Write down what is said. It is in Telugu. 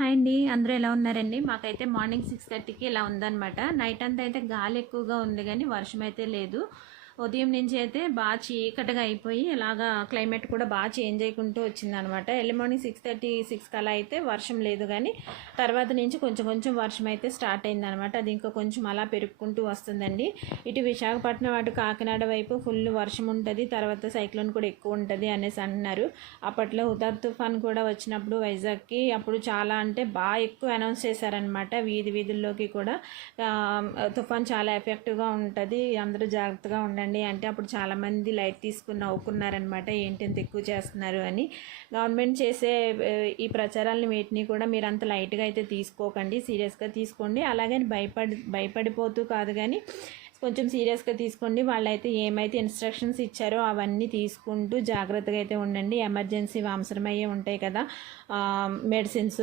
హాయ్ అండి అందరూ ఎలా ఉన్నారండి? మాకైతే మార్నింగ్ సిక్స్ థర్టీకి ఇలా ఉందన్నమాట. నైట్ అంతా అయితే గాలి ఎక్కువగా ఉంది కానీ వర్షం అయితే లేదు. ఉదయం నుంచి అయితే బాగా చీకటిగా అయిపోయి ఇలాగా క్లైమేట్ కూడా బాగా చేంజ్ అయ్యకుంటూ వచ్చిందనమాట. Early morning six thirty six కలా అయితే వర్షం లేదు కానీ తర్వాత నుంచి కొంచెం కొంచెం వర్షం అయితే స్టార్ట్ అయిందనమాట. అది ఇంకా కొంచెం అలా పెరుగుకుంటూ వస్తుందండి. ఇటు విశాఖపట్నం అటు కాకినాడ వైపు ఫుల్ వర్షం ఉంటుంది తర్వాత సైక్లోన్ కూడా ఎక్కువ ఉంటుంది అనేసి అంటున్నారు అప్పట్లో ఉదర్ తుఫాన్ కూడా వచ్చినప్పుడు వైజాగ్కి అప్పుడు చాలా అంటే బాగా ఎక్కువ అనౌన్స్ చేశారనమాట. వీధి వీధుల్లోకి కూడా తుఫాన్ చాలా ఎఫెక్టివ్గా ఉంటుంది అందరూ జాగ్రత్తగా ఉండండి అంటే అప్పుడు చాలామంది లైట్ తీసుకుని నవ్వుకున్నారనమాట. ఏంటి ఎంత ఎక్కువ చేస్తున్నారు అని. గవర్నమెంట్ చేసే ఈ ప్రచారాలను వీటిని కూడా మీరు అంత లైట్గా అయితే తీసుకోకండి. సీరియస్గా తీసుకోండి. అలాగని భయపడి భయపడిపోతూ కాదు కానీ కొంచెం సీరియస్గా తీసుకోండి. వాళ్ళైతే ఏమైతే ఇన్స్ట్రక్షన్స్ ఇచ్చారో అవన్నీ తీసుకుంటూ జాగ్రత్తగా అయితే ఉండండి. ఎమర్జెన్సీ అవసరమయ్యే ఉంటాయి కదా. మెడిసిన్స్